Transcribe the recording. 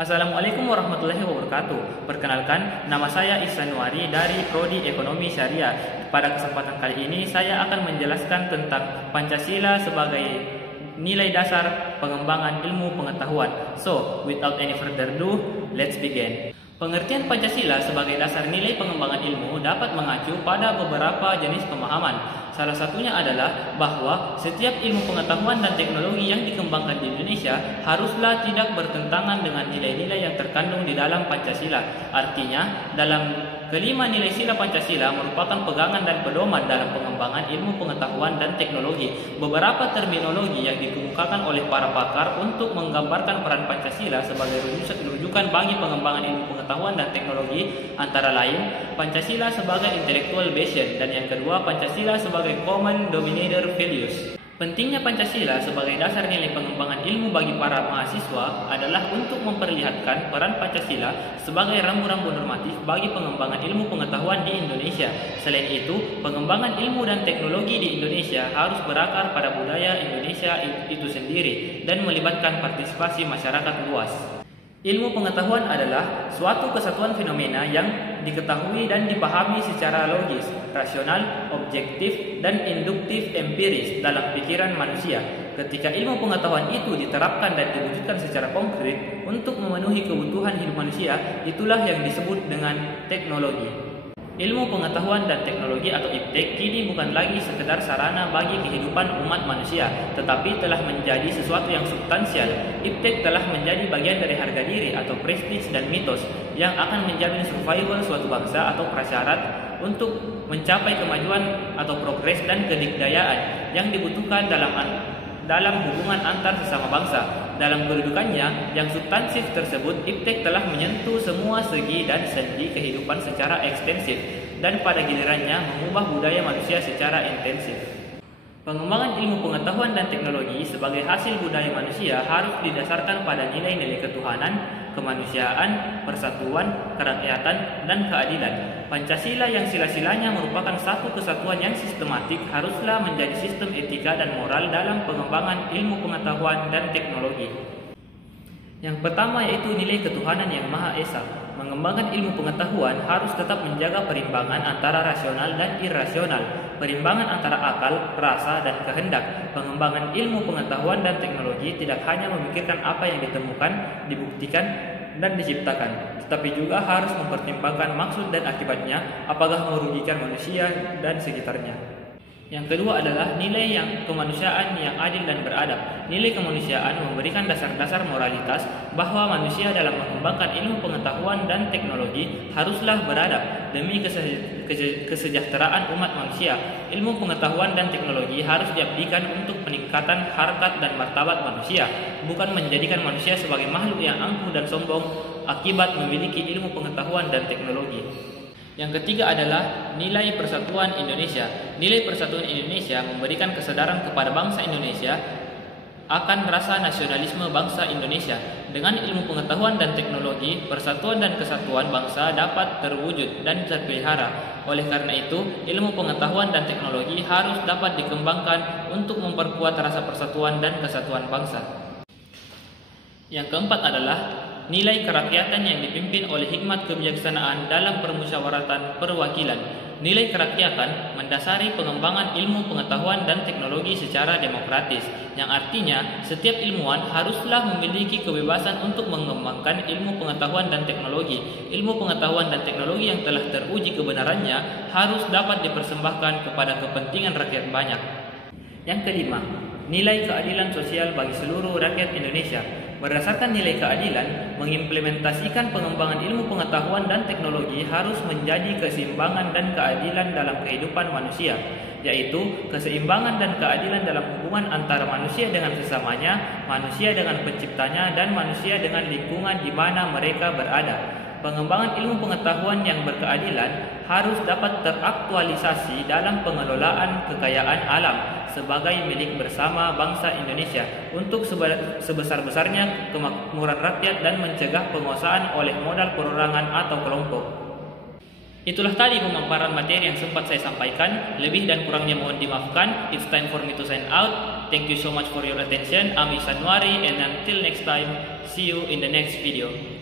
Assalamualaikum warahmatullahi wabarakatuh. Perkenalkan, nama saya Ihsanuari dari Prodi Ekonomi Syariah. Pada kesempatan kali ini saya akan menjelaskan tentang Pancasila sebagai nilai dasar pengembangan ilmu pengetahuan. So, without any further ado, let's begin. Pengertian Pancasila sebagai dasar nilai pengembangan ilmu dapat mengacu pada beberapa jenis pemahaman. Salah satunya adalah bahwa setiap ilmu pengetahuan dan teknologi yang dikembangkan di Indonesia haruslah tidak bertentangan dengan nilai-nilai yang terkandung di dalam Pancasila. Artinya, dalam kelima nilai sila Pancasila merupakan pegangan dan pedoman dalam pengembangan ilmu pengetahuan dan teknologi. Beberapa terminologi yang dikemukakan oleh para pakar untuk menggambarkan peran Pancasila sebagai rujukan bagi pengembangan ilmu pengetahuan dan teknologi antara lain Pancasila sebagai intellectual bastion dan yang kedua Pancasila sebagai common denominator values. Pentingnya Pancasila sebagai dasar nilai pengembangan ilmu bagi para mahasiswa adalah untuk memperlihatkan peran Pancasila sebagai rambu-rambu normatif bagi pengembangan ilmu pengetahuan di Indonesia. Selain itu, pengembangan ilmu dan teknologi di Indonesia harus berakar pada budaya Indonesia itu sendiri dan melibatkan partisipasi masyarakat luas. Ilmu pengetahuan adalah suatu kesatuan fenomena yang diketahui dan dipahami secara logis, rasional, objektif, dan induktif empiris dalam pikiran manusia. Ketika ilmu pengetahuan itu diterapkan dan diwujudkan secara konkret untuk memenuhi kebutuhan hidup manusia, itulah yang disebut dengan teknologi. Ilmu pengetahuan dan teknologi atau IPTEK kini bukan lagi sekedar sarana bagi kehidupan umat manusia, tetapi telah menjadi sesuatu yang substansial. IPTEK telah menjadi bagian dari harga diri atau prestis dan mitos yang akan menjamin survival suatu bangsa atau prasyarat untuk mencapai kemajuan atau progres dan kedikdayaan yang dibutuhkan dalam hubungan antar sesama bangsa. Dalam kedudukannya yang substansif tersebut, IPTEK telah menyentuh semua segi dan sendi kehidupan secara ekstensif dan pada gilirannya mengubah budaya manusia secara intensif. Pengembangan ilmu pengetahuan dan teknologi sebagai hasil budaya manusia harus didasarkan pada nilai-nilai ketuhanan, kemanusiaan, persatuan, kerakyatan, dan keadilan. Pancasila yang sila-silanya merupakan satu kesatuan yang sistematik haruslah menjadi sistem etika dan moral dalam pengembangan ilmu pengetahuan dan teknologi. Yang pertama yaitu nilai ketuhanan yang Maha Esa. Mengembangkan ilmu pengetahuan harus tetap menjaga perimbangan antara rasional dan irasional, perimbangan antara akal, rasa, dan kehendak. Pengembangan ilmu pengetahuan dan teknologi tidak hanya memikirkan apa yang ditemukan, dibuktikan, dan diciptakan, tetapi juga harus mempertimbangkan maksud dan akibatnya, apakah merugikan manusia dan sekitarnya. Yang kedua adalah nilai kemanusiaan yang adil dan beradab. Nilai kemanusiaan memberikan dasar-dasar moralitas bahwa manusia dalam mengembangkan ilmu pengetahuan dan teknologi haruslah beradab demi kesejahteraan umat manusia. Ilmu pengetahuan dan teknologi harus diabdikan untuk peningkatan harkat dan martabat manusia, bukan menjadikan manusia sebagai makhluk yang angkuh dan sombong akibat memiliki ilmu pengetahuan dan teknologi. Yang ketiga adalah nilai persatuan Indonesia. Nilai persatuan Indonesia memberikan kesadaran kepada bangsa Indonesia akan rasa nasionalisme bangsa Indonesia. Dengan ilmu pengetahuan dan teknologi, persatuan dan kesatuan bangsa dapat terwujud dan terpelihara. Oleh karena itu, ilmu pengetahuan dan teknologi harus dapat dikembangkan untuk memperkuat rasa persatuan dan kesatuan bangsa. Yang keempat adalah nilai kerakyatan yang dipimpin oleh hikmat kebijaksanaan dalam permusyawaratan perwakilan. Nilai kerakyatan mendasari pengembangan ilmu pengetahuan dan teknologi secara demokratis, yang artinya setiap ilmuwan haruslah memiliki kebebasan untuk mengembangkan ilmu pengetahuan dan teknologi. Ilmu pengetahuan dan teknologi yang telah teruji kebenarannya harus dapat dipersembahkan kepada kepentingan rakyat banyak. Yang kelima, nilai keadilan sosial bagi seluruh rakyat Indonesia. Berdasarkan nilai keadilan, mengimplementasikan pengembangan ilmu pengetahuan dan teknologi harus menjadi keseimbangan dan keadilan dalam kehidupan manusia, yaitu keseimbangan dan keadilan dalam hubungan antara manusia dengan sesamanya, manusia dengan penciptanya, dan manusia dengan lingkungan di mana mereka berada. Pengembangan ilmu pengetahuan yang berkeadilan harus dapat teraktualisasi dalam pengelolaan kekayaan alam sebagai milik bersama bangsa Indonesia untuk sebesar-besarnya kemakmuran rakyat dan mencegah penguasaan oleh modal perorangan atau kelompok. Itulah tadi pemaparan materi yang sempat saya sampaikan. Lebih dan kurangnya mohon dimaafkan. It's time for me to sign out. Thank you so much for your attention. I'm Ihsan Nuari, and until next time, see you in the next video.